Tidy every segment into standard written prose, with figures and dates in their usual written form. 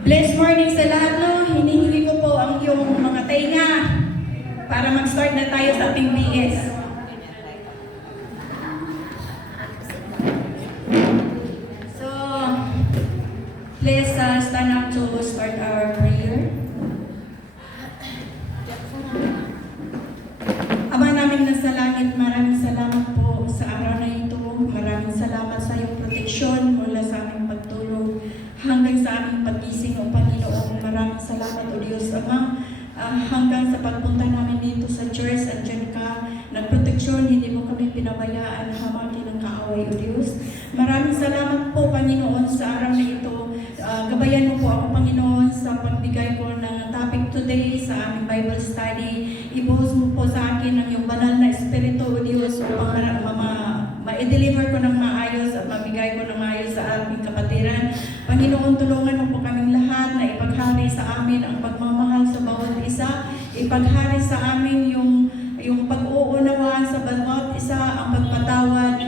Blessed morning sa lahat, no? Hinihingi ko po ang iyong mga tainga para mag-start na tayo sa ating BS. So, please stand up to start our prayer. Ama namin nasa langit, maraming salamat po sa araw na ito. Maraming salamat sa iyong proteksyon mula sa aming pagtulog hanggang sa aming pagising, O Panginoon. Maraming salamat, O Diyos Ama. Hanggang sa pagpunta namin dito sa church, andyan ka, nagproteksyon, hindi mo kami pinabayaan, hamakin ng kaaway, O Diyos. Maraming salamat po, Panginoon, sa araw na ito. Gabayan mo po ako, Panginoon, sa pagbigay ko ng topic today sa aming Bible study. Ibuhos mo po sa akin ang iyong banal na Espiritu, O Diyos, upang ma-deliver ko ng maayos at mabigay ko ng maayos sa aming kapatiran. Panginoon, tulungan mo po kaming lahat na ipaghari sa amin ang pagmamahal sa bawat isa, ipaghari sa amin yung pag-uunawaan sa bawat isa, ang pagpatawad.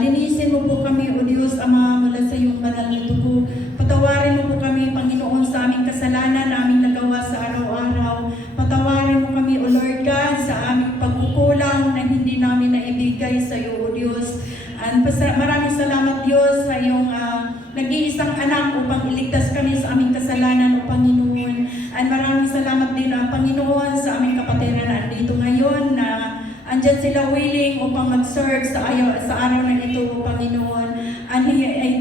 Linisin mo po kami, O Diyos Ama, mula sa iyong banal na dugo. Patawarin mo po kami, Panginoon, sa aming kasalanan na aming nagawa sa araw-araw. Patawarin mo kami, O Lord God, sa aming pagkukulang na hindi namin naibigay sa iyo, O Diyos. And maraming salamat, Diyos, sa iyong nag-iisang anak upang iligtas kami sa aming kasalanan, O Panginoon. And maraming salamat din, Panginoon, sa aming kapatiran na andito ngayon na andyan sila willing upang mag-serve sa araw na ito, O Panginoon. And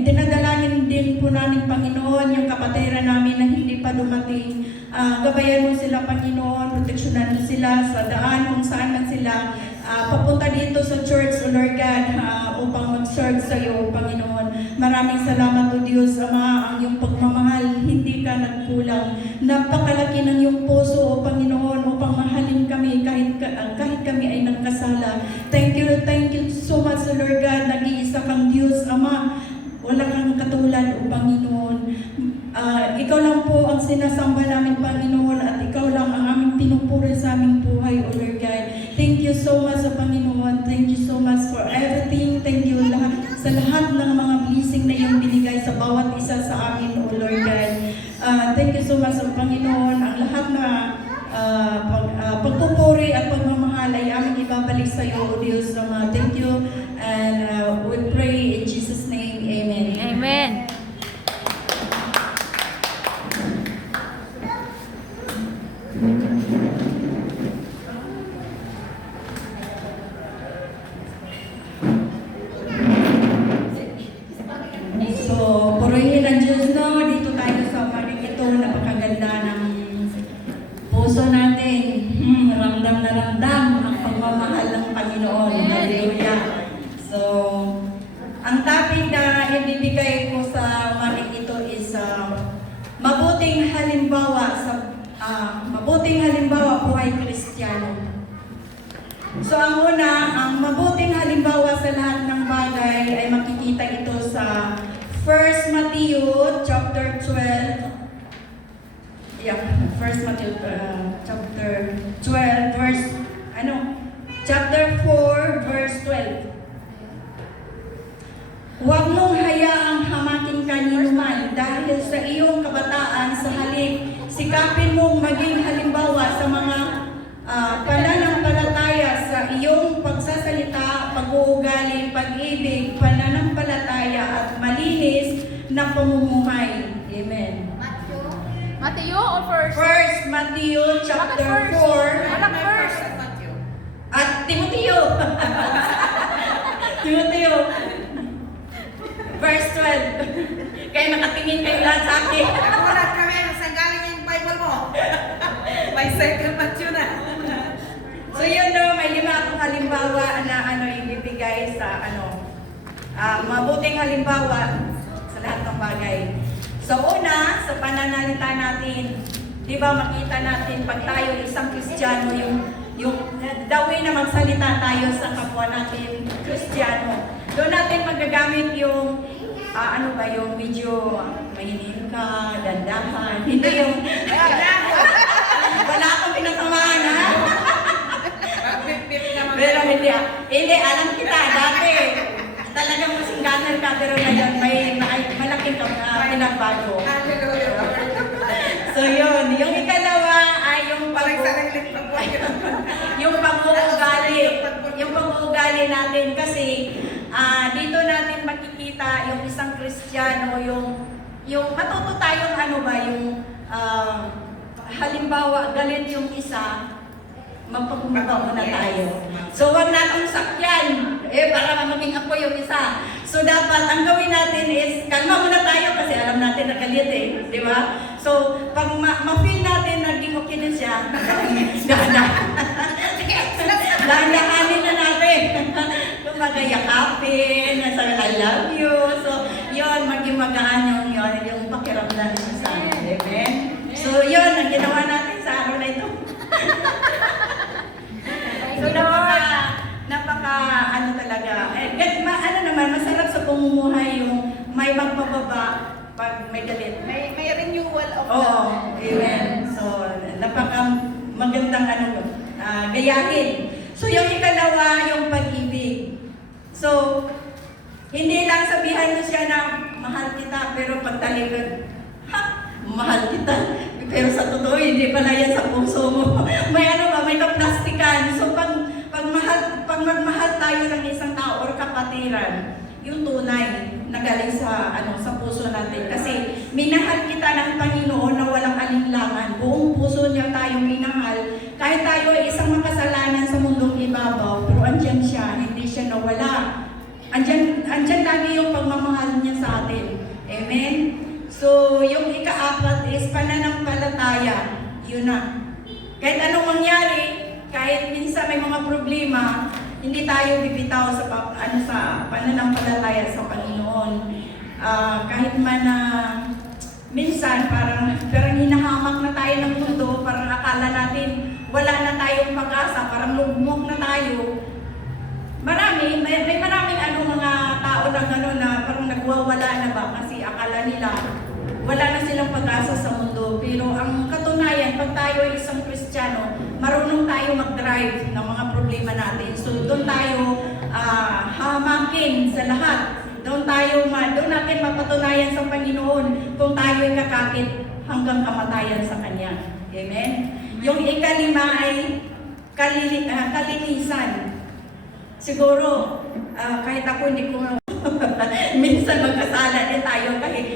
dinadalangin din po namin, Panginoon, yung kapatiran namin na hindi pa dumating. Gabayan mo sila, Panginoon, proteksyonan mo sila sa daan kung saan man sila papunta dito sa church, O Lord God, upang mag-serve sa iyo, O Panginoon. Maraming salamat, O Diyos Ama, ang iyong pagmamahal, hindi ka nagkulang. Napakalaki ng iyong puso, O Panginoon, upang mahalin kami kahit kami ay nagkasala. Thank you so much, O Lord God, nag-iisa kang Diyos Ama. Wala kang katulad, O Panginoon. Ikaw lang po ang sinasamba namin, Panginoon, at ikaw lang ang aming pinupuri sa aming buhay, O Lord God. Thank you so much, O Panginoon. Thank you so much for everything. Thank you sa lahat ng mga blessing na iyong binigay sa bawat isa sa amin, O Lord God. Thank you so much, O Panginoon. Ang lahat na pagpupuri at pagmamahal ay aming ibabalik sa iyo, O Diyos. Thank you, and we pray in Jesus' name. Amen. Amen. So, purihin ang Diyos, no? Dito tayo sa paring ito, napakaganda ng puso natin. Ramdam na ramdam ang pagmamahal ng Panginoon. Hallelujah. So, ang topic na ibibigay ko sa paring ito is mabuting halimbawa buhay Kristiyano. So, ang una, ang mabuting halimbawa sa lahat ng bagay ay makikita ito sa 1 Matthew chapter 12. Yeah, 1 Matthew chapter 12 verse chapter 4 verse 12. Huwag mong hayaang hamakin ka ni naman dahil sa iyong kabataan, sa halip sikapin mong maging halimbawa sa mga pananampalataya sa iyong pagsasalita, pag-uugali, pag-ibig, pananampalataya at malinis na pamumuhay. Amen. Matthew o first? First Matthew chapter 4 Anak first. at Timoteo. Timoteo verse 12. Kaya nakatingin kayo lahat sa akin. Nakulat kami, saan galing yung Bible mo? May second Matthew na. So yun no, may 5 akong halimbawa na ibibigay sa mabuting halimbawa sa lahat ng bagay. So una, sa pananalita natin, di ba makita natin pag tayo isang Kristiyano, yung the way na magsalita tayo sa kapwa natin Kristiyano. Doon natin magagamit yung yung medyo mahinin ka, dandahan. Hindi yung wala akong pinasamahan, ha? Pero hindi, alam kita, dati talagang masingganan ka, pero ngayon may malaking pinagbago. Hallelujah. So yun, yung ikalawa ay yung Parang sa naglit pa po yun. yung pag-uugali. Yung pag-uugali natin kasi dito natin makikita yung isang Kristiyano, yung matuto tayong ano ba, yung halimbawa, galit yung isa, magpagmumba muna tayo. So wag natong sakyan, para maging ako yung isa. So dapat ang gawin natin is, kalma muna tayo kasi alam natin na galit di ba? So pag ma-feel natin naging okay na siya, dahan-dahanin na natin. Kumbaga yakapin, sabi I love you. So yun, maging magaan yung pakiramdam ng isa. Amen? So yun, ang ginawa natin sa araw na ito. So napaka ano talaga, ano naman, masarap sa pamumuhay yung may magpababa pag may galit. May renewal of Oo, amen. So napaka magandang gayahin. So yung ikalawa, yung pag-ibig. So hindi lang sabihan mo siya na mahal kita, pero pagtalikod, mahal kita. Pero sa totoo, hindi pala yan sa puso mo. May may kaplastikan. So pag magmahal tayo ng isang tao or kapatiran, yung tunay na galing sa puso natin. Kasi minahal kita ng Panginoon na walang alinlangan. Buong puso niya tayong minahal. Kahit tayo ay isang makasalanan sa mundong ibabaw, pero andyan siya, hindi siya nawala. Andyan lagi yung pagmamahal niya sa atin. Amen? So, yung ika-apat is pananampalataya. Yun na. Kahit anong mangyari, kahit minsan may mga problema, hindi tayo bibitaw sa pananampalataya sa Panginoon. Kahit man minsan parang hinahamak na tayo ng mundo, parang akala natin wala na tayong pag-asa, parang lugmok na tayo. May maraming mga tao na parang nagwawala na ba kasi akala nila wala na silang pag-asa sa mundo. Pero ang katunayan, pag tayo ay isang Kristiyano, marunong tayo mag-drive ng mga problema natin. So doon tayo hamakin sa lahat. Doon natin mapatunayan sa Panginoon kung tayo ay kakakit hanggang kamatayan sa Kanya. Amen? Yung ikalima ay kalinisan. Siguro, kahit ako hindi ko minsan magkasala din tayo kahit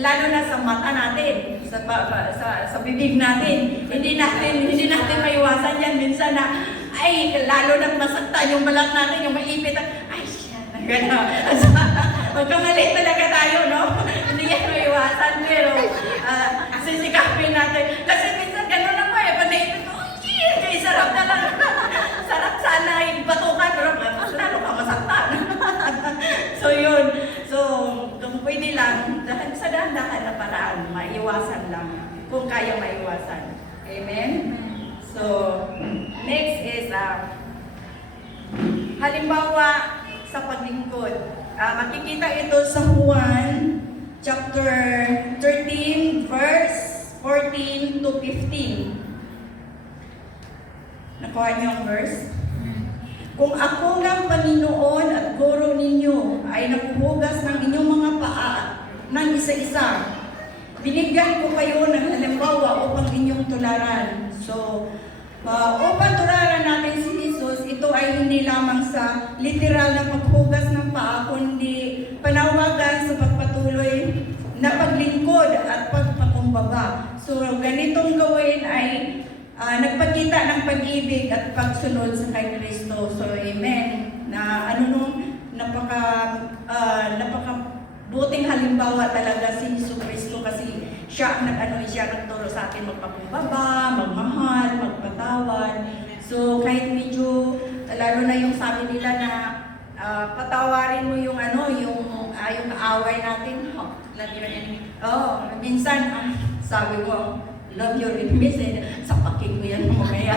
lalo na sa mata natin, sa bibig natin. Hindi natin maiwasan yan minsan na lalo na masaktan yung balat natin, yung maipit. Gano'n. Magkamali talaga tayo, no? Hindi yan maiwasan, pero sisikapin natin. Kasi minsan gano'n ako pag naipit ko, kaya sarap na lang. Sarap sana yung batukan, pero lalo ka masaktan. So yun. So, kung pwede lang, sa dahan-dahan na paraan, maiwasan lang. Kung kaya maiwasan. Amen? So, next is, halimbawa, sa paglingkod. Makikita ito sa Juan, chapter 13, verse 14 to 15. Nakuha niyo ang verse? Kung ako ng Panginoon at guro ninyo ay napuhugas ng inyong mga paa ng isa-isa, binigyan ko kayo ng halimbawa upang inyong tularan. So, upang tularan natin si Jesus, ito ay hindi lamang sa literal na paghugas ng paa, kundi panawagan sa pagpatuloy na paglingkod at pagpakumbaba. So, ganitong gawin ay nagpakita ng pag-ibig at pagsunod sa kay Kristo. So, amen. Na napaka buting halimbawa talaga si Jesu Kristo kasi siya nagturo sa atin magpakumbaba, magmahal, magpatawad. So, kahit medyo lalo na yung sabi nila na patawarin mo yung kaaway natin. Minsan sabi mo, love your enemies, sapakin mo yan mamaya.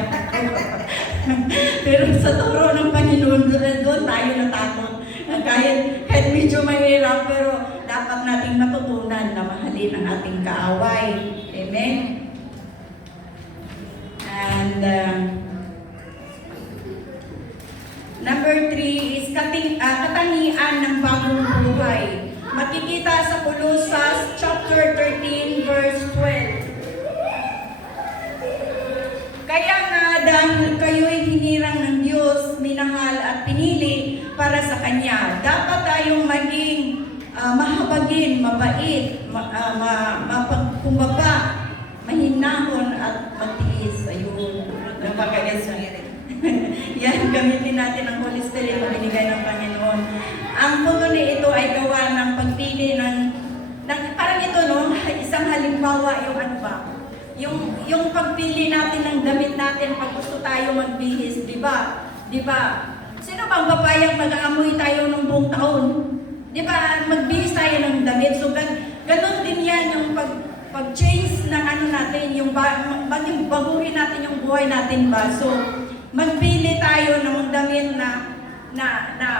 Pero sa turo ng Panginoon, doon tayo natakot. Kahit medyo mahirap, pero dapat nating matutunan na mahalin ang ating kaaway. Amen? And number 3 is katangian ng bagong buhay. Makikita sa Colossus chapter 13 verse 12. para sa Kanya. Dapat tayong maging mahabagin, mabait, mapagkumbaba, mahinahon at magtiis. Ayun, napakaganda. Yan, gamitin natin ang Holy Spirit na binigay ng Panginoon. Ang punto ni ito ay gawa ng pagpili ng parang ito, no? Isang halimbawa yung ano ba? Yung pagpili natin ng damit natin pag gusto tayo magbihis, di ba? Di ba? Sino bang papayag mag-aamoy tayo ng buong taon? Di ba? Magbihis tayo ng damit. So, ganun din yan yung pag-change ng ano natin, yung maging baguhin natin yung buhay natin ba? So, magpili tayo ng damit na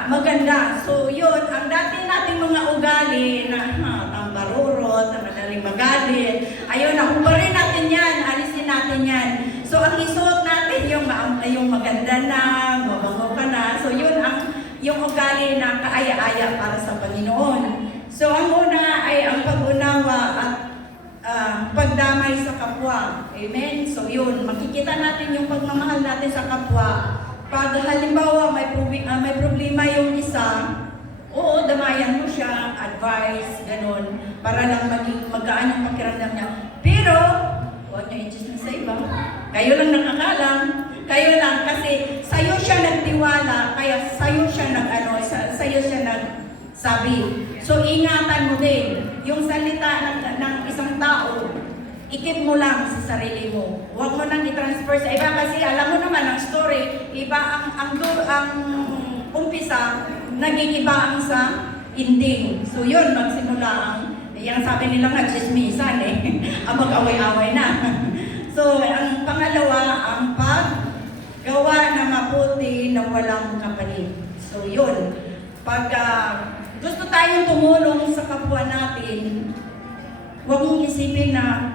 maganda. So, yun, ang dati nating mga ugali na ang barurot, na madaling magalit, ayun, nakubarin natin yan, alisin natin yan. So, ang isuot natin yung maganda na, mabango ka na. So, yun yung ugali na kaaya-aya para sa Panginoon. So, ang una ay ang pag-unawa at pagdamay sa kapwa. Amen? So, yun, makikita natin yung pagmamahal natin sa kapwa. Pag halimbawa may problema yung isa, oo, damayan mo siya, advice, ganun, para lang magaan ang pakiramdam niya. Pero, huwag niya i-chismis sa iba. Kayo lang nakakalam. Kayo lang, kasi sa'yo siya nagtiwala, kaya sa'yo siya nagsabi. So, ingatan mo din. Yung salita ng isang tao, ikip mo lang sa sarili mo. Huwag mo nang i-transfer sa iba kasi alam mo naman ang story, iba ang umpisa, naging iba ang sa ending. So yun, magsimula yung sabi nila nga, chismisan ang mag-away-away na. So ang pangalawa, ang paggawa na mabuti na walang kapalit. So yun, pag gusto tayong tumulong sa kapwa natin, huwag mong isipin na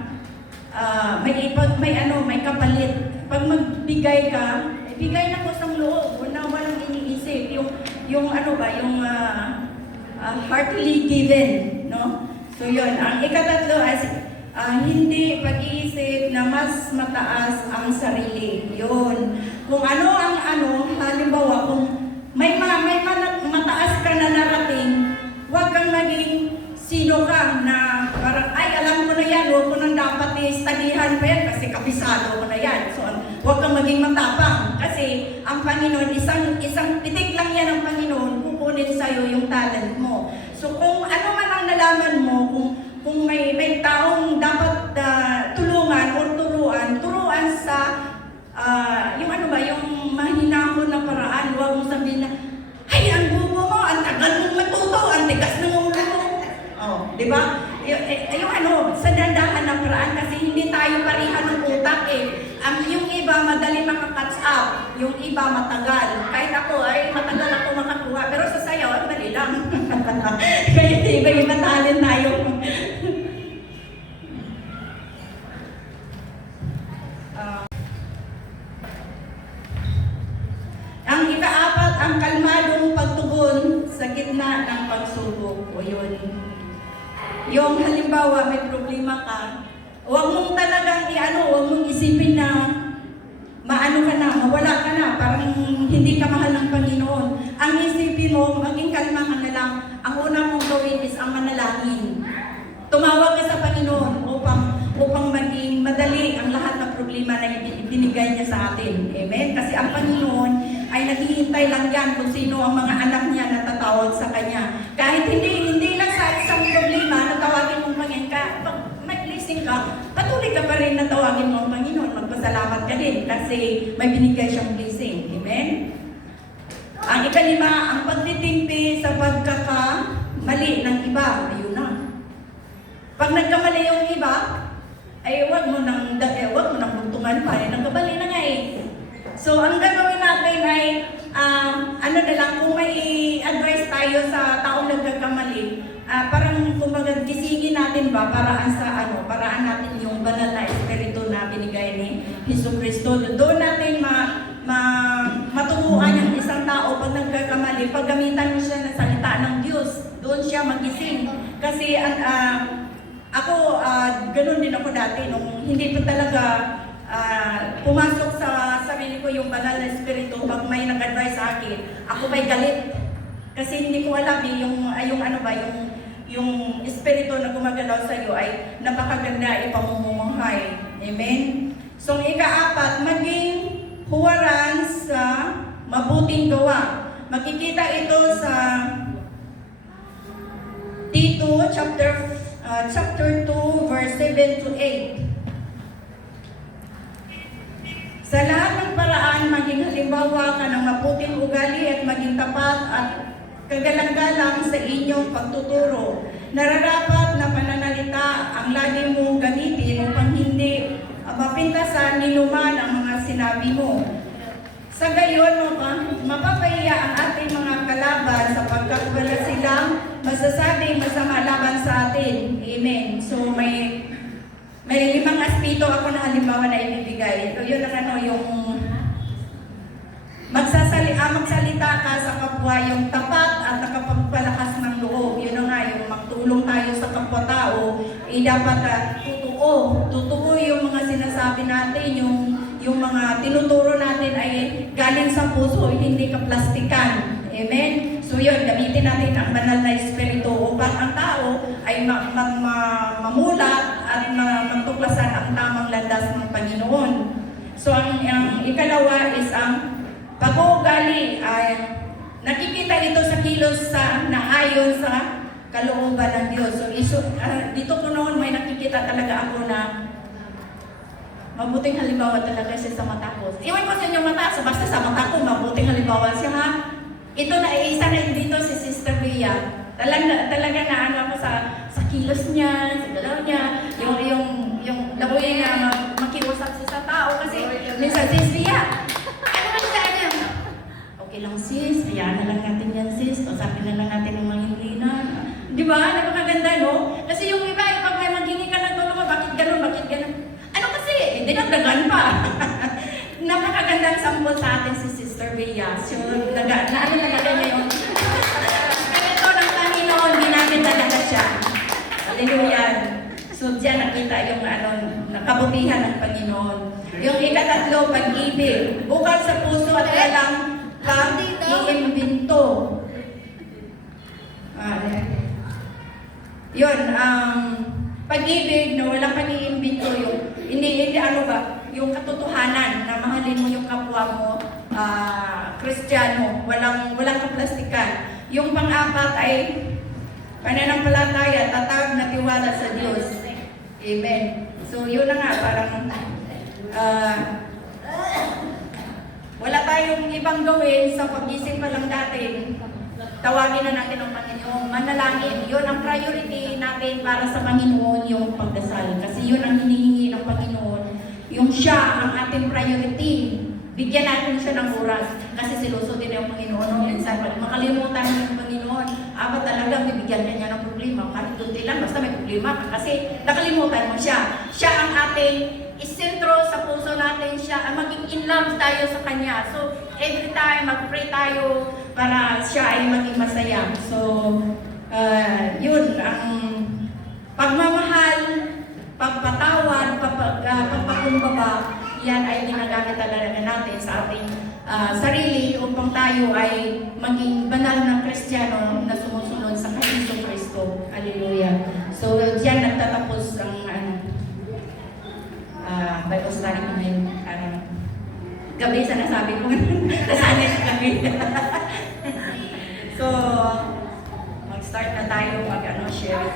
may kapalit. Pag magbigay ka, bigay na kusang loob, na walang iniisip. Yung heartily given, no? So yun, ang ikatatlo ay hindi pag-iisip na mas mataas ang sarili. Yun. Kung ano ang halimbawa, kung may mataas ka na narating, huwag kang maging sino ka na parang, ay, alam ko na yan, huwag ko nang dapat studihan pa yan kasi kabisado ko na yan. So, huwag kang maging matapang kasi ang Panginoon, isang titik lang yan ang Panginoon, kukunin sa'yo yung talent mo. So, kung ano man ang nalaman mo, kung may taong dapat tulungan o turuan sa, yung mahinahon na paraan, huwag mo sabihin na, ay, ang bubo mo, ang tagal mong matuto, ang tigas ng ulo mo. Oh, di ba? Sa dandahan ng paraan kasi hindi tayo parihan ng utak yung iba madali makakatch up, yung iba matagal. Kahit ako matagal ako makakuha, pero sa sayo, dali lang. Kaya iba talent tayo. Ang ikaapat, ang kalmadong pagtugon sa gitna ng pagsubok. O yun. Yung halimbawa, may problema ka, huwag mong talagang huwag mong isipin na mawala ka na, parang hindi ka mahal ng Panginoon. Ang isipin mo, maging kalma ka na lang, ang una mong gawin is ang manalangin. Tumawag ka sa Panginoon upang maging madali ang lahat ng problema na binigay niya sa atin. Amen? Kasi ang Panginoon ay naghihintay lang yan kung sino ang mga anak niya na tatawag sa Kanya. Kahit hindi lang sa isang problema na tawagin mong Panginoon ka, pag nag-blessing ka, patuloy ka pa rin na tawagin mo ang Panginoon. Magpasalamat ka din kasi may binigay siyang blessing. Amen? Ang ikalima, ang pagtitimpi sa pagkakamali ng iba. Ayun na. Pag nagkamali yung iba, ay huwag mo nang buntungan pa. Nagkabali na nga So, ang gagawin natin ay, kung may advice tayo sa taong nagkakamali, parang kumbaga gisingin natin ba paraan natin yung banal na espiritu na binigay ni Jesucristo. Doon natin maturuan yung isang tao pag nagkakamali, paggamitan mo siya ng salita ng Diyos, doon siya magising. Kasi ako, ganun din ako dati, nung hindi pa talaga pumasok sa sarili ko yung banal na espiritu, pag may nag-advise sa akin, ako may galit. Kasi hindi ko alam yung ano ba, yung espiritu na gumagalaw sa iyo ay napakaganda ipamumuhay. Amen? So, ang ika-4, maging huwaran sa mabuting gawa. Makikita ito sa Tito chapter 2 verse 7 to 8. Sa lahat ng paraan, maging halimbawa ka ng mabuting ugali at maging tapat at kagalang-galang sa inyong pagtuturo. Nararapat na pananalita ang lagi mong gamitin upang hindi mapintasan ni luman ang mga sinabi mo. Sa gayon, mapapahiya ang ating mga kalaban sapagkat wala silang masasabing masama laban sa atin. Amen. So may 5 aspeto ako na halimbawa na ibibigay. Ito yun ang yung magsalita ka sa kapwa, yung tapat at nakapagpalakas ng loob. Yun nga, yung magtulong tayo sa kapwa-tao, dapat totoo yung mga sinasabi natin, yung mga tinuturo natin ay galing sa puso, hindi ka plastikan. Amen? So yun, gamitin natin ang banal na espiritu upang ang tao ay mamulat at magtuklasan ang tamang landas ng Panginoon. So ang ikalawa is ang pag-uugali. Nakikita ito sa kilos na ayon sa kalooban ng Diyos. So dito ko noon may nakikita talaga ako na mabuting halimbawa talaga siya sa mata ko. Iwan ko sa inyong mata, so basta sa mata ko, mabuting halimbawa siya ha. Ito na, isa na dito si Sister Bea. Talaga na ano ako sa kilos niya, sa galaw niya, yung labuyan niya makiusap siya sa tao. Kasi minsan, Sis Bea, ano man siya niya? Okay lang sis, hayaan na lang natin yan sis, usapin na lang natin ng mga hindi na. Di ba? Napakaganda no? Kasi yung iba, pag may maghingi ka ng tulong, bakit ganun? Ano kasi? Dinagdagan pa. Napakagandang sampol sa atin si Sister Bea. So, naano talaga niya yung Espiritu ng Panginoon, ginamit talaga siya. Hallelujah. So, diyan nakita yung nakabutihan ng Panginoon. Yung ika-3, pag-ibig. Bukal sa puso at walang pag-iimbento. Yun, pag-ibig na walang pag-iimbento hindi yung katotohanan na mahalin mo yung kapwa mo, Kristiyano, walang kaplastikan. Yung pang-4 ay pananampalataya, tatag na tiwala sa Diyos. Amen. So yun na nga, parang wala tayong ibang gawin sa pag-isip pa lang natin. Tawagin na natin ang Panginoon, manalangin. Yun ang priority natin para sa Panginoon, yung pagdasal. Kasi yun ang hinihingi ng Panginoon. Yung siya ang ating priority. Bigyan natin siya ng oras. Kasi sinuso din yung Panginoon. Minsan, pag makalimutan mo yung Panginoon, ba talaga bibigyan ka niya ng problema? Kahit doon lang, basta may problema ka. Kasi nakalimutan mo siya. Siya ang ating isentro sa puso natin. Siya ang maging in love tayo sa Kanya. So, every time, mag-pray tayo para siya ay maging masaya. So, yun, ang pagmamahal, pagpatawad, pagpakumbaba, yan ay ginagamit talaga natin sa ating sarili upang tayo ay maging banal na Kristiyano na sumusunod sa Kristo Kristo. Hallelujah. So, diyan nagtatapos ang Bible study ko ngayon. Gabi, sana sabi ko. Nasanay sa gabi. So, mag-start na tayo mag-share.